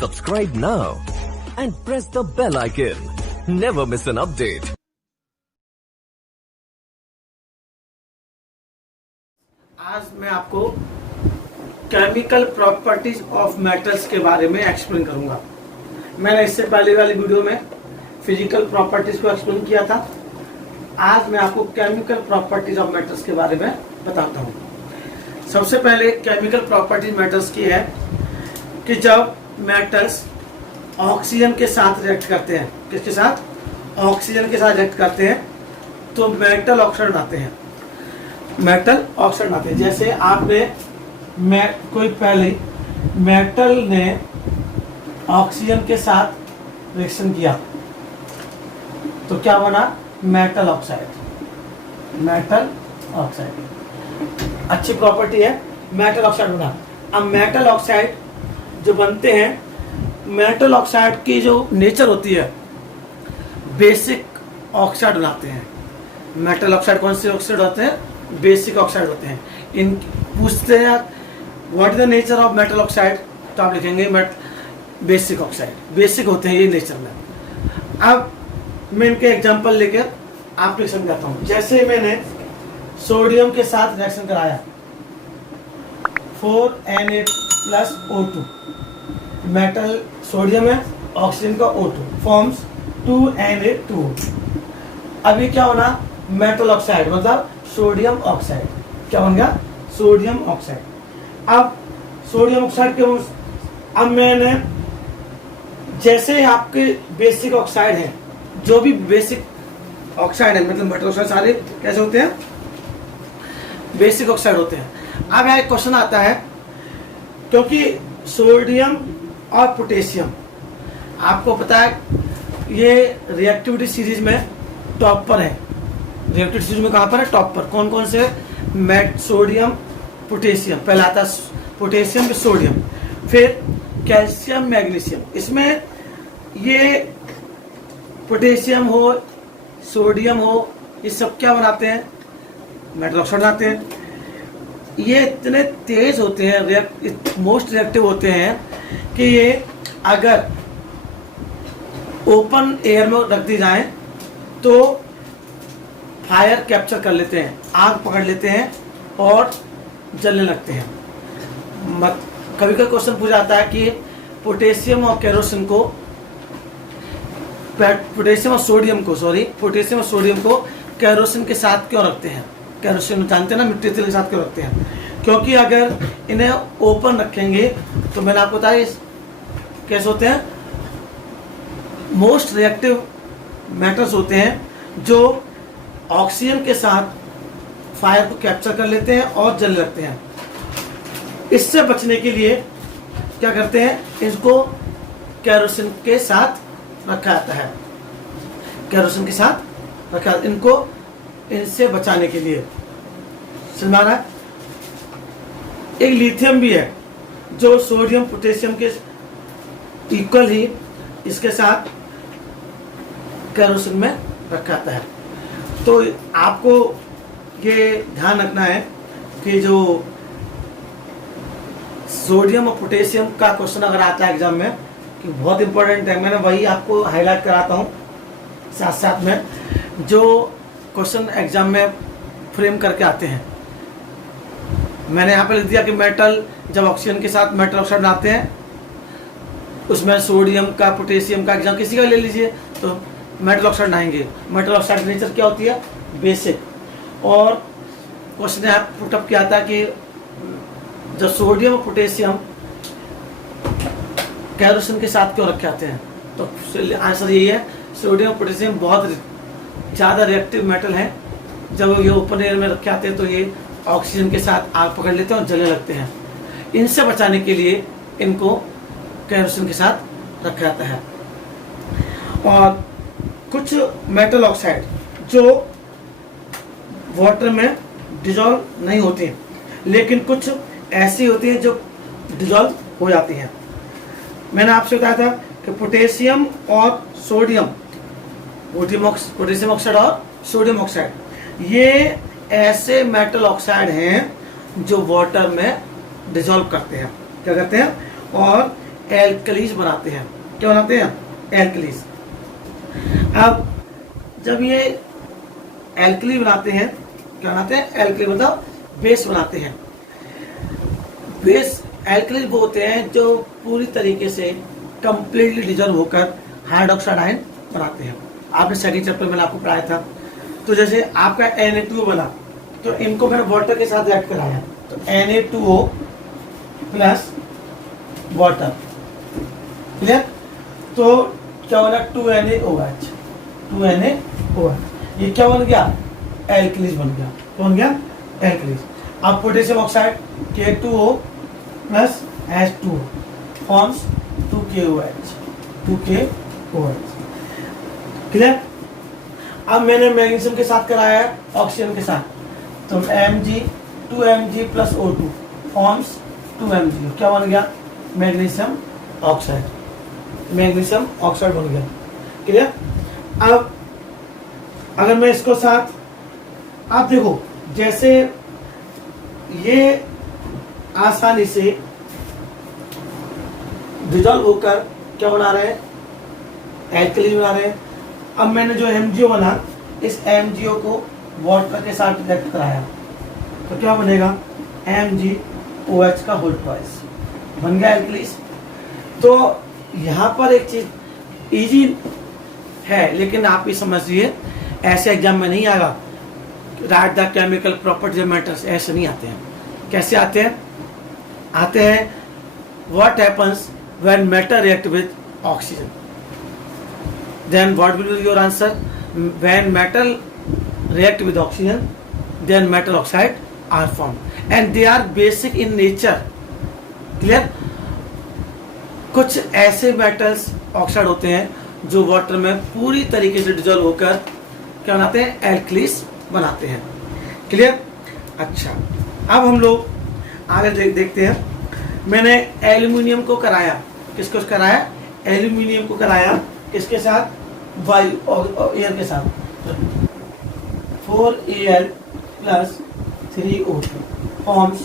Subscribe now and press the bell icon. Never miss an update. आज मैं आपको chemical properties of metals के बारे में एक्सप्लेन करूंगा। मैंने इससे पहले वाली वीडियो में फिजिकल प्रॉपर्टीज को एक्सप्लेन किया था। आज मैं आपको केमिकल प्रॉपर्टीज ऑफ मेटल्स के बारे में बताता हूं। सबसे पहले केमिकल प्रॉपर्टीज मेटल्स की है कि जब मेटल्स ऑक्सीजन के साथ रिएक्ट करते हैं, किसके साथ? ऑक्सीजन के साथ रिएक्ट करते हैं तो मेटल ऑक्साइड बनाते हैं। मेटल ऑक्साइड बनाते हैं। जैसे आपने कोई पहले मेटल ने ऑक्सीजन के साथ रिएक्शन किया तो क्या बना? Metal oxide. मेटल ऑक्साइड अच्छी प्रॉपर्टी है, मेटल ऑक्साइड बना। अब मेटल ऑक्साइड जो बनते हैं, मेटल ऑक्साइड की जो नेचर होती है बेसिक ऑक्साइड बनाते हैं। मेटल ऑक्साइड कौन से ऑक्साइड होते हैं? बेसिक ऑक्साइड होते हैं। इन पूछते हैं what is the nature of metal oxide, तो आप लिखेंगे बेसिक ऑक्साइड। बेसिक होते हैं ये नेचर में। अब मैं इनके एग्जांपल लेकर आपको समझाता हूँ। जैसे मैंने सोडियम के साथ रिएक्शन कराया 4Na+O2, मेटल सोडियम है, ऑक्सीजन का O2 फॉर्म्स 2Na2। अभी क्या होना? मेटल ऑक्साइड मतलब सोडियम ऑक्साइड। क्या बन गया? Sodium oxide. अब सोडियम ऑक्साइड के अब मैंने जैसे आपके बेसिक ऑक्साइड है, जो भी बेसिक ऑक्साइड है मतलब मेटल ऑक्साइड सारे कैसे होते हैं? बेसिक ऑक्साइड होते हैं। अब यहाँ एक क्वेश्चन आता है, क्योंकि सोडियम और पोटेशियम आपको पता है ये रिएक्टिविटी सीरीज में टॉप पर है। रिएक्टिविटी सीरीज में कहाँ पर है? टॉप पर। कौन कौन से? Sodium potassium. पहला आता है पोटेशियम फिर सोडियम, फिर कैल्शियम मैग्नीशियम। इसमें ये पोटेशियम हो सोडियम हो, ये सब क्या बनाते हैं? मेटल ऑक्साइड बनाते हैं। ये इतने तेज होते हैं, मोस्ट रिएक्टिव होते हैं कि ये अगर ओपन एयर में रख दी जाए तो फायर कैप्चर कर लेते हैं, आग पकड़ लेते हैं और जलने लगते हैं। कभी कभी क्वेश्चन पूछा जाता है कि पोटेशियम और केरोसिन को पोटेशियम और सोडियम को केरोसिन के साथ क्यों रखते हैं? केरोसिन जानते हैं ना, मिट्टी तेल के साथ क्यों रखते हैं? क्योंकि अगर इन्हें ओपन रखेंगे तो मैंने आपको बताया कैसे होते हैं? मोस्ट रिएक्टिव मेटल्स होते हैं जो ऑक्सीजन के साथ फायर को कैप्चर कर लेते हैं और जलने लगते हैं। इससे बचने के लिए क्या करते हैं? इसको केरोसिन के साथ रखा जाता है। केरोसिन के साथ रखा, इनको इनसे बचाने के लिए। समझ आ रहा है? एक लिथियम भी है जो सोडियम पोटेशियम के इक्वल ही इसके साथ केरोसिन में रखा जाता है। तो आपको ये ध्यान रखना है कि जो सोडियम और पोटेशियम का क्वेश्चन अगर आता है एग्जाम में कि बहुत इंपॉर्टेंट है, मैंने वही आपको हाईलाइट कराता हूँ साथ साथ में जो क्वेश्चन एग्जाम में फ्रेम करके आते हैं। मैंने यहाँ पे लिख दिया कि मेटल जब ऑक्सीजन के साथ मेटल ऑक्साइड बनाते हैं, उसमें सोडियम का पोटेशियम का एग्जाम किसी का ले लीजिए तो मेटल ऑक्साइड बनाएंगे। मेटल ऑक्साइड नेचर क्या होती है? बेसिक। और क्वेश्चन यहाँ पुटअप किया था कि जब सोडियम और पोटेशियम केरोसिन के साथ क्यों रखे जाते हैं, तो आंसर यही है, सोडियम पोटेशियम बहुत ज़्यादा रिएक्टिव मेटल हैं। जब ये ओपन एयर में रखे जाते हैं तो ये ऑक्सीजन के साथ आग पकड़ लेते हैं और जलने लगते हैं। इनसे बचाने के लिए इनको केरोसिन के साथ रखा जाता है। और कुछ मेटल ऑक्साइड जो वाटर में डिजॉल्व नहीं होती हैं, लेकिन कुछ ऐसी होती हैं जो डिजॉल्व हो जाती हैं। मैंने आपसे बताया था कि पोटेशियम और सोडियम, पोटेशियम ऑक्साइड और सोडियम ऑक्साइड, ये ऐसे मेटल ऑक्साइड हैं जो वाटर में डिजॉल्व करते हैं। क्या करते हैं? और एल्कलीज बनाते हैं। क्या बनाते हैं? एल्कलीज। अब जब ये एल्कली बनाते हैं, क्या बनाते हैं? एल्कली मतलब बेस बनाते हैं। बेस एल्कली वो होते हैं जो पूरी तरीके से कंप्लीटली डिजॉल्व होकर हाइड्रोक्साइड आयन बनाते हैं। आपने सेकंड चैप्टर में आपको पढ़ाया था। तो जैसे आपका Na2 बना, तो इनको मैंने वाटर के साथ रिएक्ट कराया, तो Na2O प्लस वाटर, क्लियर? तो क्या बना? 2NaOH, 2NaOH। ये क्या बन गया? एल्कलीज बन गया। क्या बन गया? एल्कलीज। अब potassium oxide K2O plus H2O forms 2KOH, 2KOH, clear? अब मैंने मैग्नीशियम के साथ कराया है ऑक्सीजन के साथ, तो Mg 2Mg plus O2 forms 2Mg। क्या बन गया? मैग्नीशियम ऑक्साइड, मैग्नीशियम ऑक्साइड बन गया, क्लियर? अब अगर मैं इसको साथ, आप देखो जैसे ये आसानी से डिजॉल्व होकर क्या बना रहे हैं? एल्कली बना रहे हैं। अब मैंने जो MgO बना, इस MgO को वाटर के साथ रिएक्ट कराया, तो क्या बनेगा? MgOH का होल ट्वाइस बन गया एल्कलीज। तो यहाँ पर एक चीज इजी है, लेकिन आप ये समझिए ऐसे एग्जाम में नहीं आएगा। Write the chemical properties matters, ऐसे नहीं आते हैं। कैसे आते हैं? आते हैं what happens when metal react with oxygen, then what will be your answer? When metal react with oxygen then metal oxide are formed and they are basic in nature, clear? कुछ ऐसे मेटल्स ऑक्साइड होते हैं जो water में पूरी तरीके से dissolve होकर क्या बनाते हैं? एल्कलीज बनाते हैं, क्लियर? अच्छा, अब हम लोग आगे देखते हैं। मैंने एल्यूमिनियम को कराया, किसको कराया? एल्यूमिनियम को कराया किसके साथ? वायु और एयर के साथ। 4Al plus 3O2 forms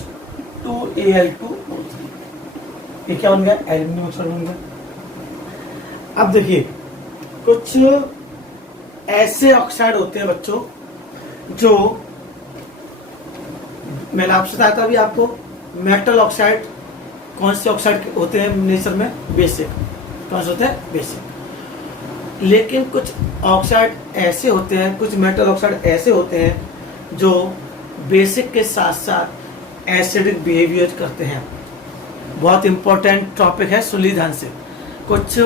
2Al2O3। ये क्या बन गया? एल्यूमिनियम ऑक्साइड बन गया। अब देखिए कुछ ऐसे ऑक्साइड होते हैं बच्चों, जो मैंने आपसे बताया था अभी आपको, मेटल ऑक्साइड कौन से ऑक्साइड होते हैं नेचर में? बेसिक। कौन से होते हैं? बेसिक। लेकिन कुछ ऑक्साइड ऐसे होते हैं, कुछ मेटल ऑक्साइड ऐसे होते हैं जो बेसिक के साथ साथ एसिडिक बिहेवियर करते हैं। बहुत इंपॉर्टेंट टॉपिक है, सुन ली ध्यान से। कुछ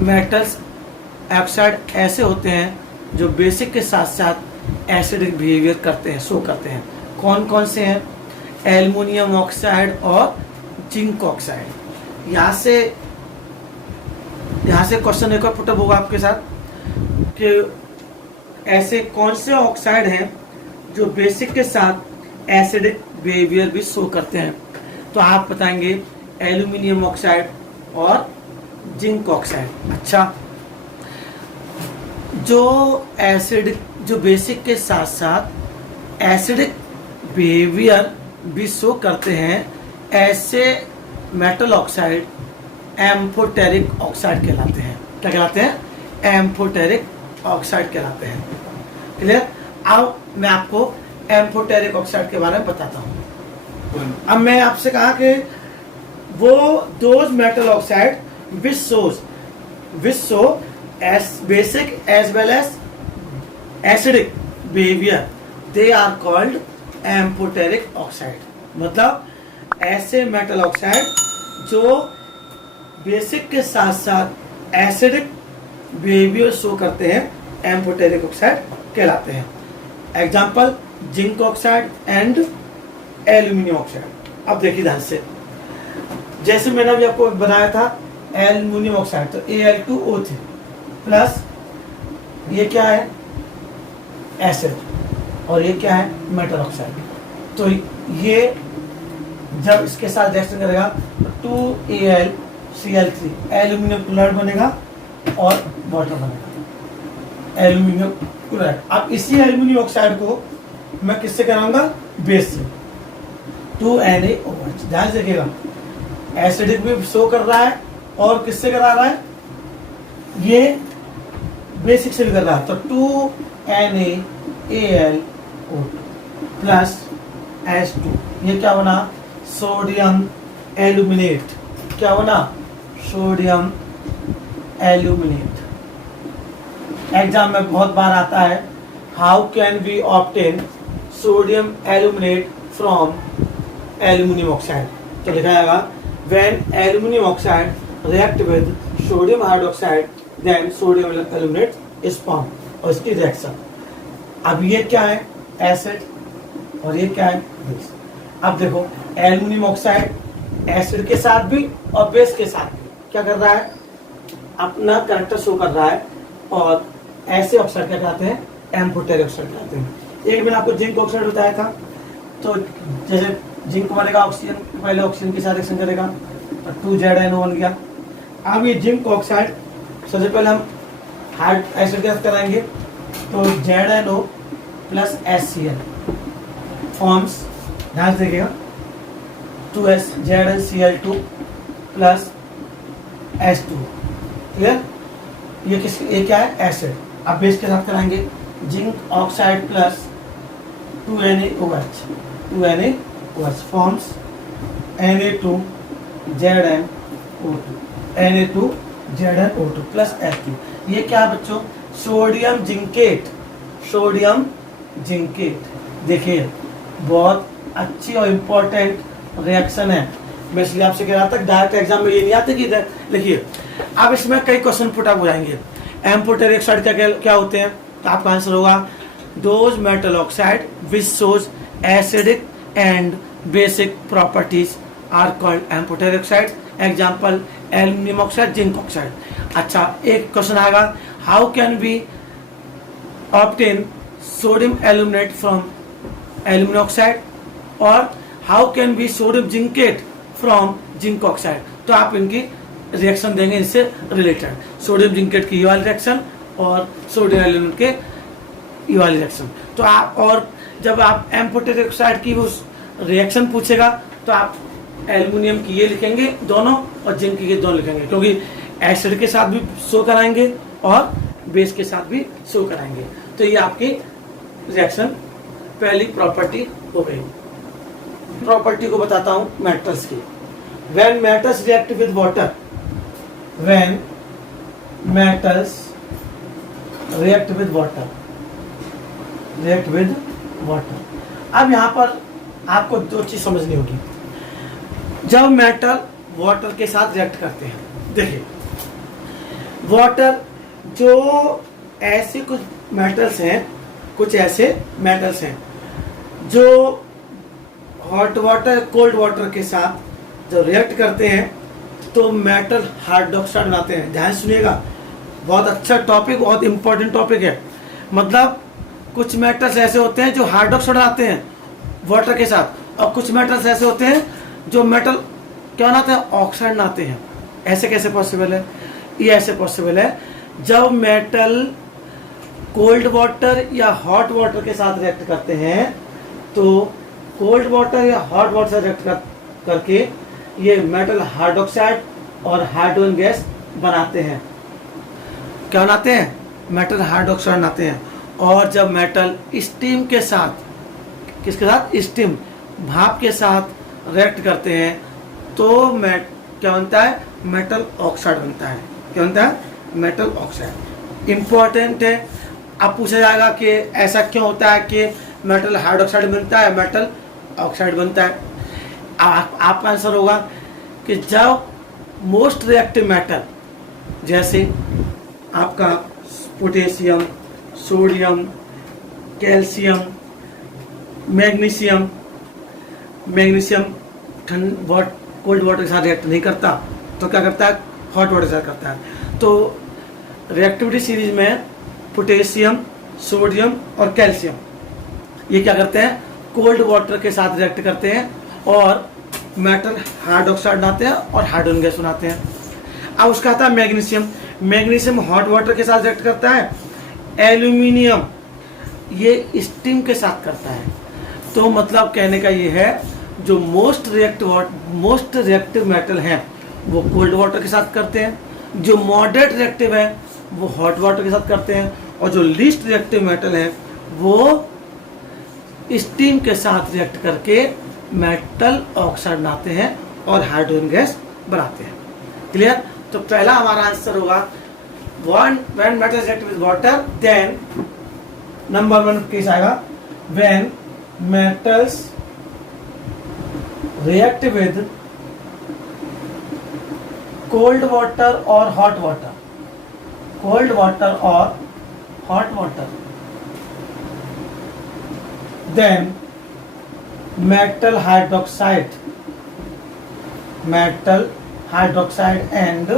मेटल्स ऑक्साइड ऐसे होते हैं जो बेसिक के साथ साथ एसिडिक बिहेवियर करते हैं, शो करते हैं। कौन कौन से हैं? एल्युमिनियम ऑक्साइड और जिंक ऑक्साइड। यहाँ से क्वेश्चन एक और पुटअप होगा आपके साथ कि ऐसे कौन से ऑक्साइड हैं जो बेसिक के साथ एसिडिक बिहेवियर भी शो करते हैं। तो आप बताएंगे एल्युमिनियम ऑक्साइड और जिंक ऑक्साइड। अच्छा, जो बेसिक के साथ साथ एसिडिक बिहेवियर भी शो करते हैं, ऐसे मेटल ऑक्साइड एम्फोटेरिक ऑक्साइड कहलाते हैं। क्या कहलाते हैं? एम्फोटेरिक ऑक्साइड कहलाते हैं, क्लियर? अब मैं आपको एम्फोटेरिक ऑक्साइड के बारे में बताता हूँ। अब मैं आपसे कहा कि वो those metal oxide which show as basic as well as acidic behavior, they are called amphoteric oxide। मतलब ऐसे मेटल ऑक्साइड जो बेसिक के साथ साथ एसिडिक बिहेवियर शो करते हैं, एम्फोटेरिक ऑक्साइड कहलाते हैं। Example zinc oxide and aluminium oxide. अब देखिए ध्यान से, जैसे मैंने अभी आपको बनाया था एल्यूमिनियम ऑक्साइड, तो Al2O3 प्लस ये क्या है? एसिड, और ये क्या है? Metal oxide. तो ये जब इसके साथ रिएक्शन करेगा तो 2AlCl3 एल्यूमिनियम क्लोराइड बनेगा और वाटर बनेगा, एल्यूमिनियम क्लोराइड। अब इसी एल्यूमिनियम ऑक्साइड को मैं किससे कराऊंगा? बेस से, 2NaOH। ध्यान से देखिएगा, एसिडिक भी शो कर रहा है और किससे करा रहा है, ये बेसिक से भी कर रहा है। तो 2NaAlO2 प्लस H2, ये क्या बना, सोडियम एल्यूमिनेट। क्या बना, सोडियम एल्यूमिनेट। एग्जाम में बहुत बार आता है, how can we obtain sodium aluminate from aluminium oxide. तो लिखा जाएगा when aluminium oxide react with sodium hydroxide then sodium aluminate is form, और इसकी रिएक्शन। अब ये क्या है, एसिड, और ये क्या है, बेस। अब देखो एल्यूमिनियम ऑक्साइड एसिड के साथ भी और बेस के साथ भी क्या कर रहा है, अपना कैरेक्टर शो कर रहा है, और ऐसे ऑक्साइड क्या कहते हैं, एम्फोटेरिक ऑक्साइड कहते हैं। एक मैंने आपको जिंक ऑक्साइड बताया था, तो जैसे जिंक बनेगा ऑक्सीजन, पहले ऑक्सीजन के साथ रिएक्शन करेगा तो 2ZNO बन गया। अब ये जिंक ऑक्साइड सबसे पहले हम हार्ड एसिड के साथ कराएंगे, तो ZNO प्लस HCl फॉर्म्स, ध्यान से देखिएगा, 2ZnCl2 प्लस H2, क्लियर। ये क्या है, एसिड। अब बेस के साथ कराएंगे, zinc oxide plus 2NaOH forms Na2ZnO2 plus H2। ये क्या है बच्चों, सोडियम जिंकेट। सोडियम जिंकेट देखिए बहुत अच्छी और इम्पोर्टेंट रिएक्शन है। मैं इसलिए आपसे कह रहा था डायरेक्ट एग्जाम में ये नहीं आते कि लिखिए। अब इसमें कई क्वेश्चन पुटअप हो जाएंगे। एम्फोटेरिक ऑक्साइड क्या होते हैं, तो आपका आंसर होगा those metal oxide which shows acidic and basic properties are called amphoteric oxide. Example aluminium oxide, zinc oxide. अच्छा, एक क्वेश्चन आएगा, how can be obtain sodium aluminate from aluminium oxide, और how can be sodium zincate from zinc oxide. तो आप इनकी reaction देंगे इससे related, sodium zincate की ये वाली रिएक्शन और सोडियम एल्यूमिनेट के ये वाली रिएक्शन। तो आप, और जब आप एम्फोटेरिक ऑक्साइड की वो रिएक्शन पूछेगा तो आप एल्यूमिनियम की ये लिखेंगे दोनों और जिंक की ये दोनों लिखेंगे, क्योंकि एसिड के साथ भी शो कराएंगे और बेस के साथ भी शो कराएंगे। तो ये आपकी रिएक्शन पहली प्रॉपर्टी हो गई। प्रॉपर्टी को बताता हूं मेटल्स की। When metals react with water, when metals react with water, react with water. अब यहां पर आपको दो चीज समझनी होगी। जब मेटल वाटर के साथ रिएक्ट करते हैं, देखिए वाटर, जो ऐसे कुछ मेटल्स हैं, कुछ ऐसे मेटल्स हैं जो हॉट वाटर, कोल्ड वाटर के साथ जब रिएक्ट करते हैं तो मेटल हाइड्रोक्साइड बनाते हैं। ध्यान सुनिएगा, बहुत अच्छा टॉपिक, बहुत इंपॉर्टेंट टॉपिक है। मतलब कुछ मेटल्स ऐसे होते हैं जो हाइड्रोक्साइड बनाते हैं वाटर के साथ, और कुछ मेटल्स ऐसे होते हैं जो मेटल क्या बनाते हैं, ऑक्साइड बनाते हैं। ऐसे कैसे पॉसिबल है, ये ऐसे पॉसिबल है जब मेटल कोल्ड वाटर या हॉट वाटर के साथ रिएक्ट करते हैं, तो कोल्ड वाटर या हॉट वाटर से रिएक्ट करके ये मेटल हाइड्रोक्साइड और हाइड्रोजन गैस बनाते हैं। क्या बनाते हैं, मेटल हाइड्रोक्साइड बनाते हैं। और जब मेटल स्टीम के साथ, किसके साथ, स्टीम, भाप के साथ रिएक्ट करते हैं तो क्या बनता है, मेटल ऑक्साइड बनता है। क्या बनता है, मेटल ऑक्साइड। इंपॉर्टेंट है। अब पूछा जाएगा कि ऐसा क्यों होता है कि मेटल हाइड्रोक्साइड बनता है, मेटल ऑक्साइड बनता है। आपका आंसर होगा कि जब मोस्ट रिएक्टिव मेटल, जैसे आपका potassium, sodium, calcium, magnesium cold water के साथ रिएक्ट नहीं करता, तो क्या करता है, हॉट वाटर के साथ करता है। तो रिएक्टिविटी सीरीज में पोटेशियम, सोडियम और कैल्शियम ये क्या करते हैं, कोल्ड वाटर के साथ रिएक्ट करते हैं और मेटल हाइड्रोक्साइड बनाते हैं और हाइड्रोजन गैस बनाते हैं। अब उसका आता है मैग्नीशियम। मैग्नीशियम हॉट वाटर के साथ रिएक्ट करता है। एल्यूमिनियम ये स्टीम के साथ करता है। तो मतलब कहने का ये है, जो मोस्ट रिएक्टिव मेटल हैं वो कोल्ड वाटर के साथ करते हैं, जो मॉडरेट रिएक्टिव है वो हॉट वाटर के साथ करते हैं, और जो लीस्ट रिएक्टिव मेटल है वो स्टीम के साथ रिएक्ट करके मेटल ऑक्साइड बनाते हैं और हाइड्रोजन गैस बनाते हैं। क्लियर? तो पहला हमारा आंसर होगा when metals react with water, then number 1 case आएगा when metals react with cold water और हॉट वाटर, कोल्ड वाटर और hot water, then metal hydroxide and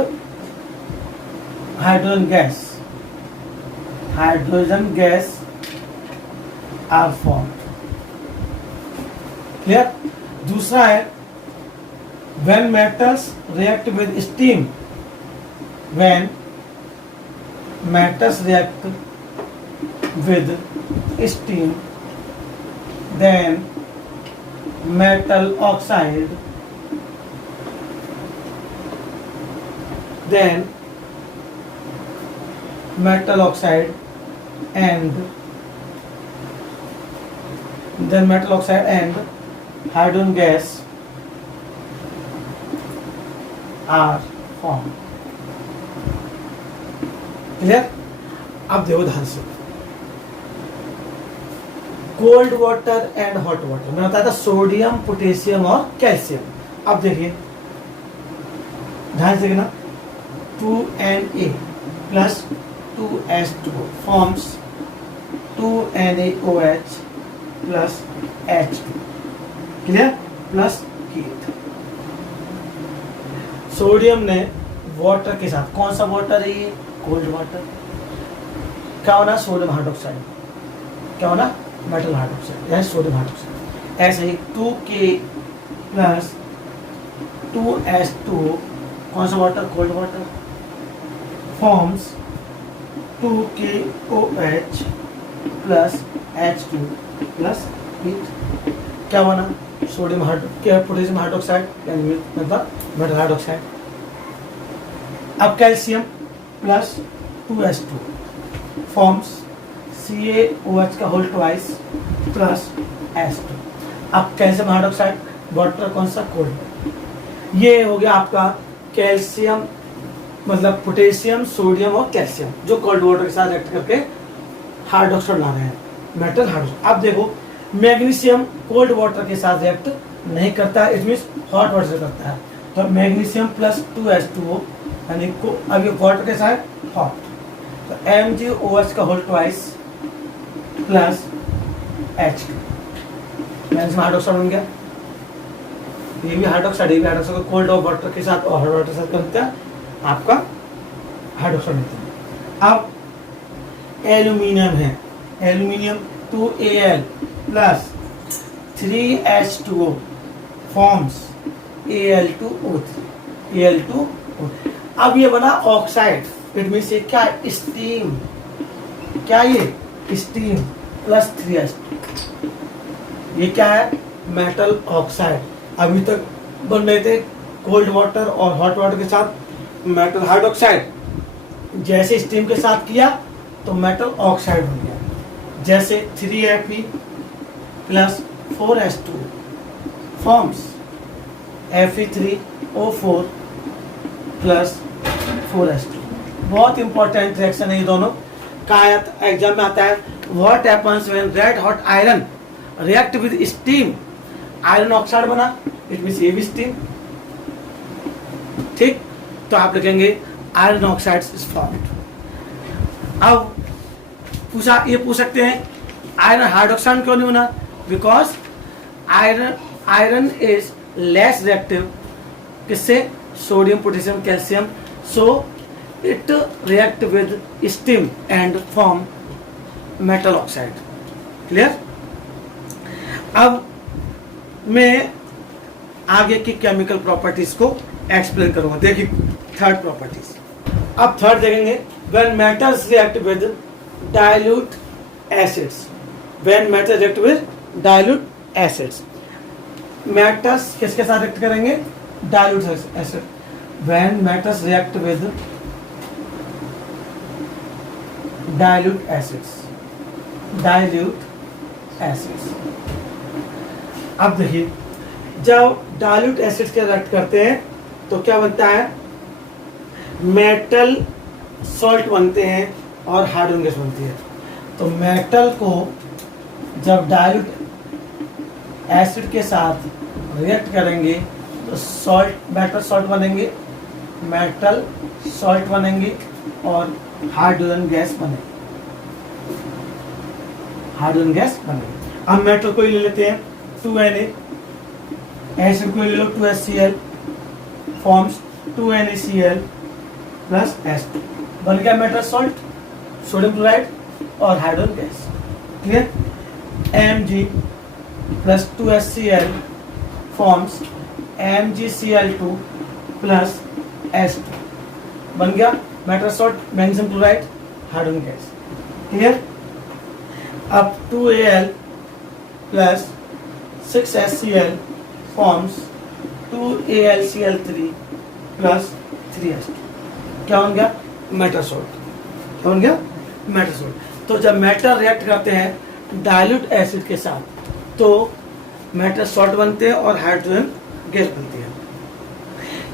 hydrogen gas are formed. Clear? दूसरा है when metals react with steam, when metals react with steam, then metal oxide, and hydrogen gas are formed. Clear? अब देखो ध्यान से, cold water and hot water मैंने बताया था sodium, potassium और कैल्शियम। अब देखिए ध्यान से देखना, 2Na plus 2H2O forms 2NaOH plus H2, clear? Plus heat. Sodium ने वाटर के साथ, कौन सा वाटर है ये? Cold water. क्या होना? Sodium hydroxide. क्या होना? मेटल हाइड्रोक्साइड या सोडियम हाइड्रोक्साइड। ऐसे ही 2K प्लस 2H2O, कौन सा water? Cold water, forms 2KOH plus H2 plus heat. क्या बना? सोडियम पोटेशियम हाइड्रोक्साइड मतलब मेटल हाइड्रोक्साइड। अब calcium plus 2H2 forms CaOH का होल ट्वाइस प्लस H2। अब कैल्शियम हाइड्रोक्साइड वाटर, कौन सा? कोल्ड। ये हो गया आपका कैल्शियम मतलब पोटेशियम, सोडियम और कैल्शियम जो कोल्ड वाटर के साथ रिएक्ट करके हाइड्रोक्साइड बना रहे हैं, मेटल हाइड्रोक्साइड। अब देखो मैग्नीशियम कोल्ड वाटर के साथ रिएक्ट नहीं करता है, इट मीन्स हॉट वाटर से करता है। तो मैग्नीशियम प्लस 2H2O यानी अब ये वाटर के साथ हॉट, तो MgOH का whole twice plus H2, magnesium hydroxide बन गया। ये भी हाइड्रोक्साइड, ये भी हाइड्रोक्साइड कोल्ड वाटर के साथ और हॉट वाटर के साथ करता है आपका हाइड्रोक्साइड मिलता है। अब एल्यूमिनियम है, aluminium 2Al plus 3H2O forms Al2O3। अब ये बना ऑक्साइड, इट मीन्स ये क्या? स्टीम। क्या ये? Steam plus 3H2। ये क्या है? Metal oxide. अभी तक बन रहे थे कोल्ड वाटर और हॉट वाटर के साथ मेटल हाइड्रोक्साइड, जैसे स्टीम के साथ किया तो मेटल ऑक्साइड बन गया। जैसे 3Fe plus 4H2 forms Fe3O4 plus 4H2। बहुत इंपॉर्टेंट रिएक्शन है ये दोनों का, एग्जाम में आता है। What happens when red hot iron react with steam? Iron oxide बना, इट मींस ये भी स्टीम। ठीक, तो आप लिखेंगे आयरन ऑक्साइड इज फॉर्म्ड। अब ये पूछ सकते हैं आयरन हाइड्रोक्साइड क्यों नहीं बना? Because iron is less reactive किससे? Sodium, potassium, calcium, so it react with steam and form metal oxide. Clear? अब मैं आगे की केमिकल प्रॉपर्टीज को एक्सप्लेन करूंगा। देखिए थर्ड प्रॉपर्टीज। अब थर्ड देखेंगे, when metals react with dilute acids. When metals react with dilute acids, metals किसके साथ रिएक्ट करेंगे? Dilute acid. when metals react with dilute acids, अब देखिए जब डाइल्यूट एसिड के रिएक्ट करते हैं तो क्या बनता है, मेटल सॉल्ट बनते हैं और हाइड्रोजन गैस बनती है। तो मेटल को जब डाइल्यूट एसिड के साथ रिएक्ट करेंगे तो मेटल सॉल्ट बनेंगे और हाइड्रोजन गैस बनेगी। अब मेटल को ही ले लेते हैं 2Na, एसिड को ले लो 2HCl forms 2NaCl plus H2, बन गया मेटल सॉल्ट, सोडियम क्लोराइड और hydrogen gas. Clear? Mg plus 2HCl forms MgCl2 plus H2, बन गया metal salt, magnesium chloride, hydrogen gas. Clear? अब 2Al plus 6HCl forms 2AlCl3 plus 3H2, क्या बन गया, metal salt. तो जब मेटल रिएक्ट करते हैं डाइल्यूट एसिड के साथ तो मेटल सॉल्ट बनते हैं और हाइड्रोजन गैस बनती है।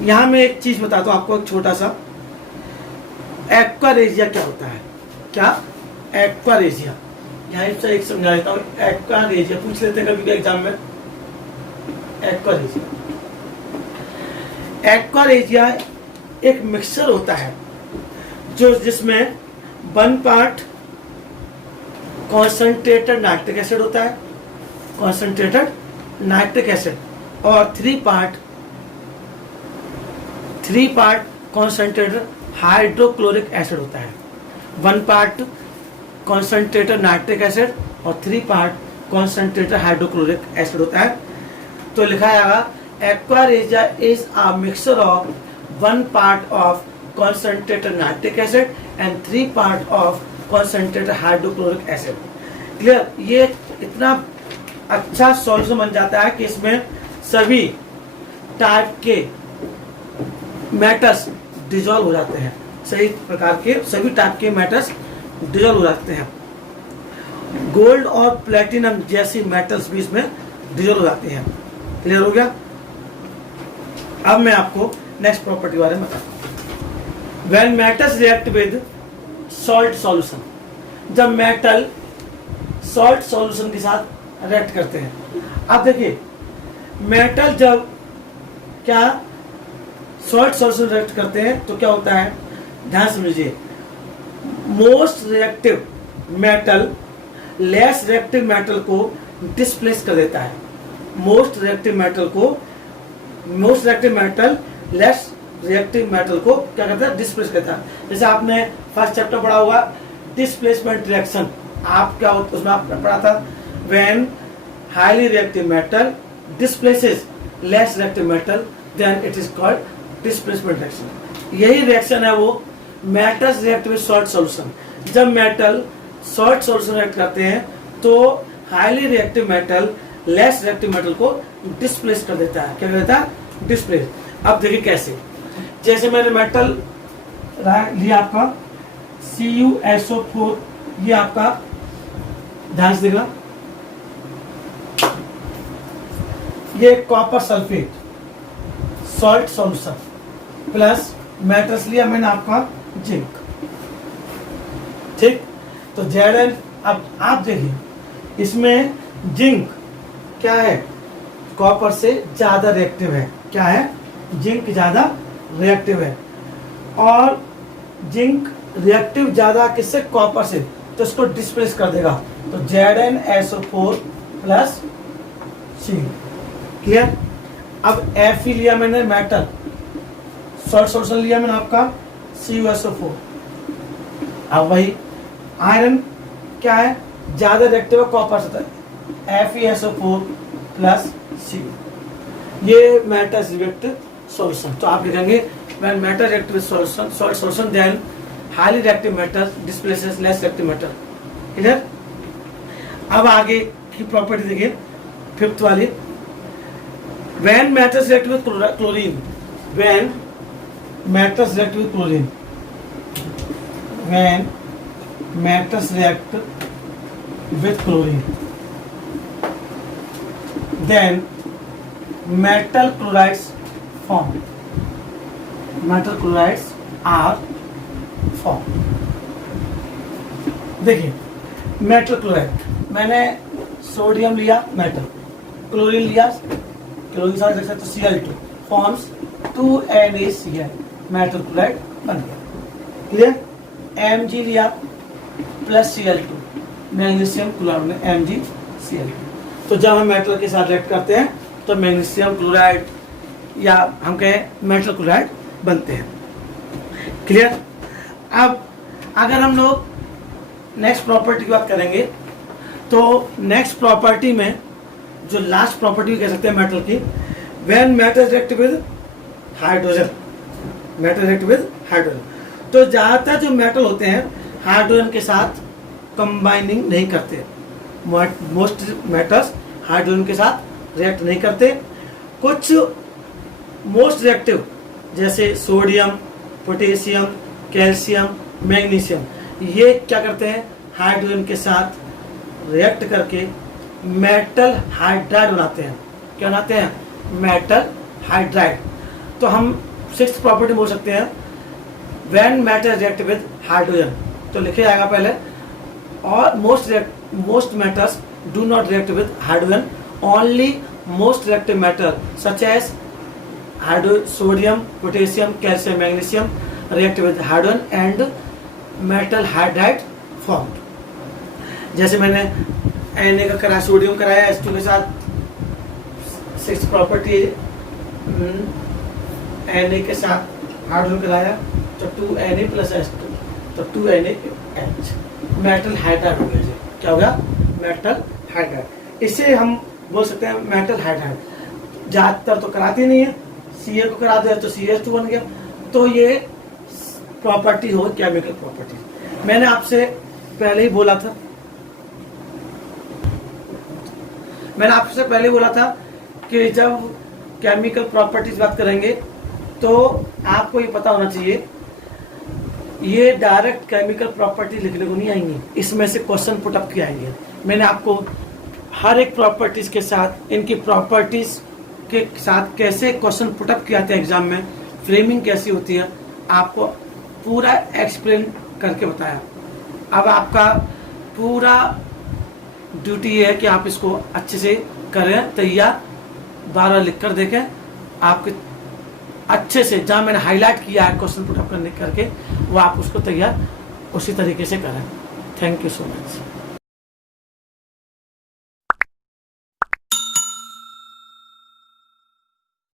यहाँ मैं एक चीज बताता हूँ आपको, एक छोटा सा, एक्वा रेजिया क्या होता है। क्या एक्वा रेजिया, यहाँ से एक समझा देता हूँ। एक्वा रेजिया पूछ लेते हैं कभी एग्जाम में। एक्वा रेजिया एक मिक्सचर होता है जिसमें 1 पार्ट कॉन्सेंट्रेटेड नाइट्रिक एसिड होता है, और 3 पार्ट कॉन्सेंट्रेटेड हाइड्रोक्लोरिक एसिड होता है। 1 पार्ट कॉन्सेंट्रेटेड नाइट्रिक एसिड और 3 पार्ट कॉन्सेंट्रेटेड हाइड्रोक्लोरिक एसिड होता है। तो लिखा जाएगा aqua regia is a mixture of 1 part of concentrated nitric acid and 3 part of concentrated hydrochloric acid। Clear? ये इतना अच्छा सॉल्यूशन बन जाता है कि इसमें सभी टाइप के मेटल्स डिजोल्व हो जाते हैं, सही प्रकार के सभी टाइप के मेटल्स डिजोल्व हो जाते हैं। गोल्ड और प्लेटिनम जैसी मेटल्स भी इसमें डिजोल्व हो जाते हैं। क्लियर हो गया? अब मैं आपको नेक्स्ट प्रॉपर्टी के बारे में बताता हूँ। When metals react with salt solution, जब मेटल सॉल्ट सॉल्यूशन के साथ रिएक्ट करते हैं। अब देखिए मेटल जब क्या सॉल्ट सॉल्यूशन रिएक्ट करते हैं तो क्या होता है, ध्यान समझिए। Most reactive metal less reactive metal को डिस्प्लेस कर देता है। Most reactive metal less reactive metal को क्या करता है, डिस्प्लेस करता है। जैसे आपने फर्स्ट चैप्टर पढ़ा होगा डिस्प्लेसमेंट रिएक्शन, आप क्या होता उसमें आपने पढ़ा था, when highly reactive metal displaces less reactive metal then it is called displacement reaction. यही रिएक्शन है वो metals react with salt solution. जब मेटल सॉल्ट सॉल्यूशन रिएक्ट करते हैं तो highly reactive metal less reactive metal को डिस्प्लेस कर देता है। क्या कर देता है, डिस्प्लेस। अब देखिए कैसे, जैसे मैंने मेटल लिया आपका CuSO4, ये आपका ध्यान से देखना, ये copper sulphate salt solution plus metals लिया मैंने आपका जिंक। ठीक, तो Zn, अब आप देखिए इसमें जिंक क्या है, कॉपर से ज्यादा रिएक्टिव है। क्या है, जिंक ज्यादा रिएक्टिव है, और जिंक रिएक्टिव ज्यादा किससे, कॉपर से, तो इसको डिस्प्लेस कर देगा। तो ZnSO4 प्लस C। क्लियर? अब Fe लिया मैंने मेटल, सॉल्ट सॉल्यूशन लिया मैंने आपका CuSO4। अब वही आयरन क्या है, ज्यादा रिएक्टिव है कॉपर से, FeSO4 प्लस C। ये मेटल रिएक्टिव सॉल्यूशन। तो आप लिखेंगे when metal react with salt solution then highly reactive metal displaces less reactive metal। इधर अब आगे की प्रॉपर्टी देखिए, 5th वाली, when metals react with chlorine, when metals react with chlorine, when metals react with chlorine, then metal chlorides form. Metal chlorides are formed. देखिए, metal chloride, मैंने sodium लिया, metal, chlorine लिया, क्लोरीन साथ रख सकते Cl2 forms 2NaCl, metal chloride बन गया। Clear? Mg लिया plus Cl2, magnesium chloride, MgCl2। तो जब हम मेटल के साथ रिएक्ट करते हैं तो मैग्नीशियम क्लोराइड या हम कहें मेटल क्लोराइड बनते हैं। क्लियर? अब अगर हम लोग नेक्स्ट प्रॉपर्टी की बात करेंगे तो नेक्स्ट प्रॉपर्टी में जो लास्ट प्रॉपर्टी कह सकते हैं मेटल की, when metal react with hydrogen, metal react with hydrogen, तो ज्यादातर जो मेटल होते हैं हाइड्रोजन के साथ कंबाइनिंग नहीं करते। मोस्ट मेटल्स हाइड्रोजन के साथ रिएक्ट नहीं करते। कुछ मोस्ट रिएक्टिव जैसे सोडियम, पोटेशियम, कैल्शियम, मैग्नीशियम, ये क्या करते हैं, हाइड्रोजन के साथ रिएक्ट करके मेटल हाइड्राइड बनाते हैं। क्या बनाते हैं? Metal hydride. तो हम सिक्स्थ प्रॉपर्टी बोल सकते हैं, when metal react with hydrogen, तो लिखे जाएगा पहले, और most metals do not react with hydrogen, only most reactive metal such as sodium, potassium, calcium, magnesium react with hydrogen and metal hydride formed। जैसे मैंने Na का कराया, सोडियम कराया H2 के साथ, सिक्स प्रॉपर्टी Na के साथ हाइड्रोजन कराया तो 2Na प्लस H2, तो 2NaH, मेटल हाइड्राइड हो गया। क्या होगा? Metal hydride. इसे हम बोल सकते हैं मेटल हाइड्राइड। ज्यादातर तो कराती नहीं है, Ca को करा दिया तो CH2 बन गया। तो ये प्रॉपर्टी हो केमिकल प्रॉपर्टी। मैंने आपसे पहले ही बोला था कि जब केमिकल प्रॉपर्टीज बात करेंगे तो आपको ये पता होना चाहिए, ये डायरेक्ट केमिकल प्रॉपर्टी लिखने को नहीं आएंगी, इसमें से क्वेश्चन पुटअप किए आएंगे। मैंने आपको हर एक प्रॉपर्टीज के साथ, इनकी प्रॉपर्टीज के साथ कैसे क्वेश्चन पुटअप किए आते हैं एग्जाम में, फ्रेमिंग कैसी होती है, आपको पूरा एक्सप्लेन करके बताया। अब आपका पूरा ड्यूटी है कि आप इसको अच्छे से करें, तैयार, 12 लिख कर देखें, आपके अच्छे से जहाँ मैंने हाईलाइट किया है क्वेश्चन पुटअप करने करके, वो आप उसको तैयार उसी तरीके से करें। Thank you so much.